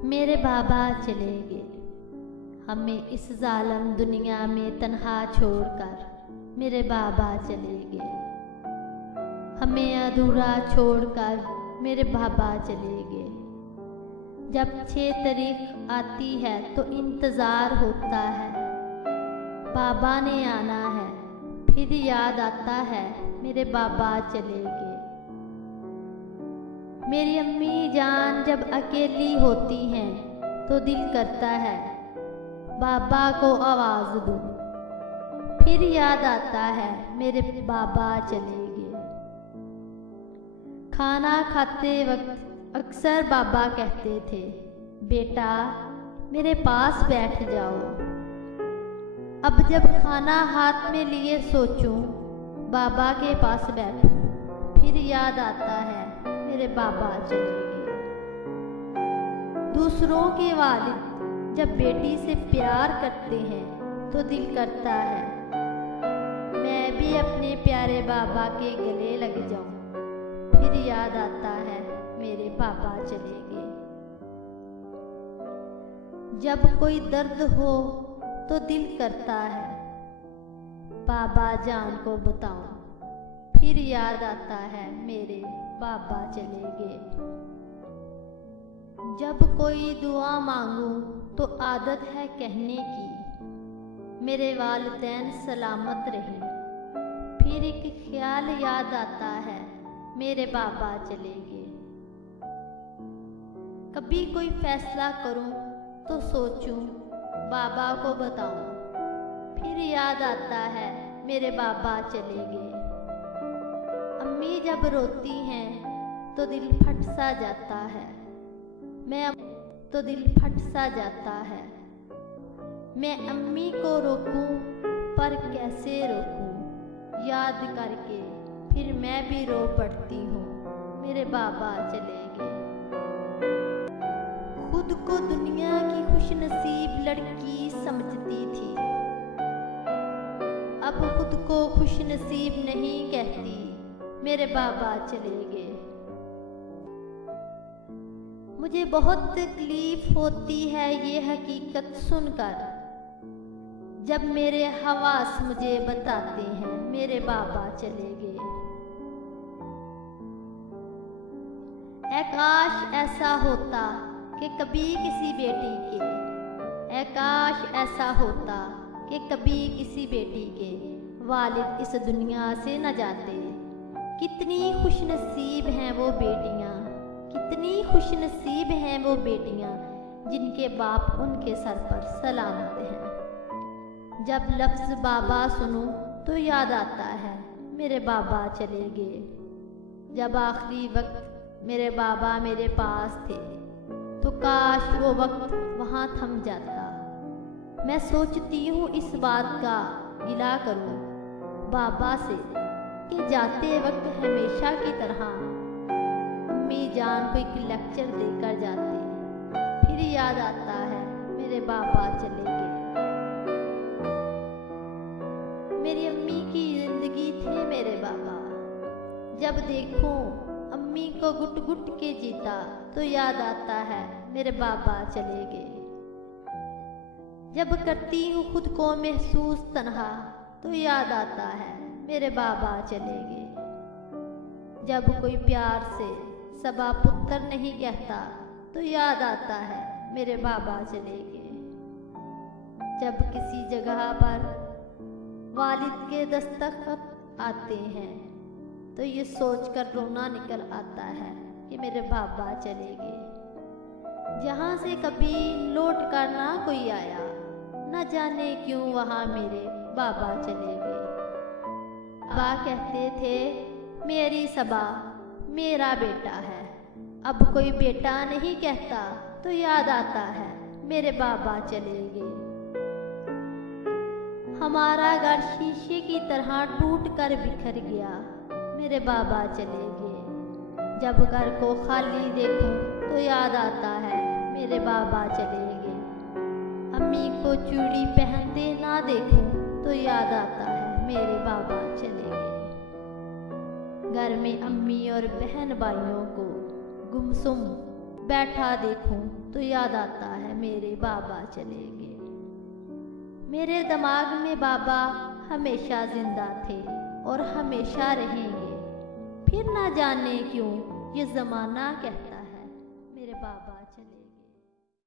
मेरे बाबा चले गए हमें इस जालिम दुनिया में तन्हा छोड़कर। मेरे बाबा चले गए हमें अधूरा छोड़कर। मेरे बाबा चले गए। जब 6 तारीख आती है तो इंतज़ार होता है, बाबा ने आना है। फिर याद आता है मेरे बाबा चले गए। मेरी अम्मी जान जब अकेली होती हैं तो दिल करता है बाबा को आवाज़ दूँ। फिर याद आता है मेरे बाबा चले गए। खाना खाते वक्त अक्सर बाबा कहते थे, बेटा मेरे पास बैठ जाओ। अब जब खाना हाथ में लिए सोचूं बाबा के पास बैठूं, फिर याद आता है मेरे बाबा चले गए। दूसरों के वालिद जब बेटी से प्यार करते हैं तो दिल करता है मैं भी अपने प्यारे बाबा के गले लग जाऊं। फिर याद आता है मेरे बाबा चले गए। जब कोई दर्द हो तो दिल करता है बाबा जान को बताऊं। फिर याद आता है मेरे बाबा चले गए। जब कोई दुआ मांगूं तो आदत है कहने की मेरे वालिदैन सलामत रहें। फिर एक ख्याल याद आता है मेरे बाबा चले गए। कभी कोई फैसला करूं तो सोचूं बाबा को बताऊं। फिर याद आता है मेरे बाबा चले गए। अम्मी जब रोती हैं तो दिल फट सा जाता है। दिल फट सा जाता है। मैं अम्मी को रोकूं पर कैसे रोकूं, याद करके फिर मैं भी रो पड़ती हूँ मेरे बाबा चले गए। खुद को दुनिया की खुशनसीब लड़की समझती थी, अब खुद को खुशनसीब नहीं कहती मेरे बाबा चले गए। मुझे बहुत तकलीफ होती है ये हकीकत सुनकर, जब मेरे हवास मुझे बताते हैं मेरे बाबा चले गए। ऐ काश ऐसा होता कि कभी किसी बेटी के, ऐ काश ऐसा होता कि कभी किसी बेटी के वालिद इस दुनिया से न जाते। कितनी खुशनसीब हैं वो बेटियां, कितनी खुशनसीब हैं वो बेटियां जिनके बाप उनके सर पर सलामत हैं। जब लफ्ज़ बाबा सुनूं तो याद आता है मेरे बाबा चले गए। जब आखिरी वक्त मेरे बाबा मेरे पास थे तो काश वो वक्त वहाँ थम जाता। मैं सोचती हूँ इस बात का गिला करूँ बाबा से कि जाते वक्त हमेशा की तरह अम्मी जान को एक लेक्चर देकर जाते। फिर याद आता है मेरे बाबा चले गए। मेरी अम्मी की जिंदगी थे मेरे बाबा। जब देखूं अम्मी को घुट घुट के जीता तो याद आता है मेरे बाबा चले गए। जब करती हूँ खुद को महसूस तन्हा तो याद आता है मेरे बाबा चले गए। जब कोई प्यार से सबा पुत्र नहीं कहता तो याद आता है मेरे बाबा चले गए। जब किसी जगह पर वालिद के दस्तखत आते हैं तो ये सोचकर रोना निकल आता है कि मेरे बाबा चले गए। जहाँ से कभी लौट कर ना कोई आया, न जाने क्यों वहाँ मेरे बाबा चले गए। बाबा कहते थे मेरी सबा मेरा बेटा है। अब कोई बेटा नहीं कहता तो याद आता है मेरे बाबा चले गए। हमारा घर शीशे की तरह टूट कर बिखर गया मेरे बाबा चले गए। जब घर को खाली देखूं तो याद आता है मेरे बाबा चले गए। अम्मी को चूड़ी पहनते ना देखूं तो याद आता है मेरे बाबा चले गए। घर में अम्मी और बहन भाइयों को गुमसुम बैठा देखूं तो याद आता है मेरे बाबा चले गए। मेरे दिमाग में बाबा हमेशा जिंदा थे और हमेशा रहेंगे। फिर ना जाने क्यों ये ज़माना कहता है मेरे बाबा चले गए।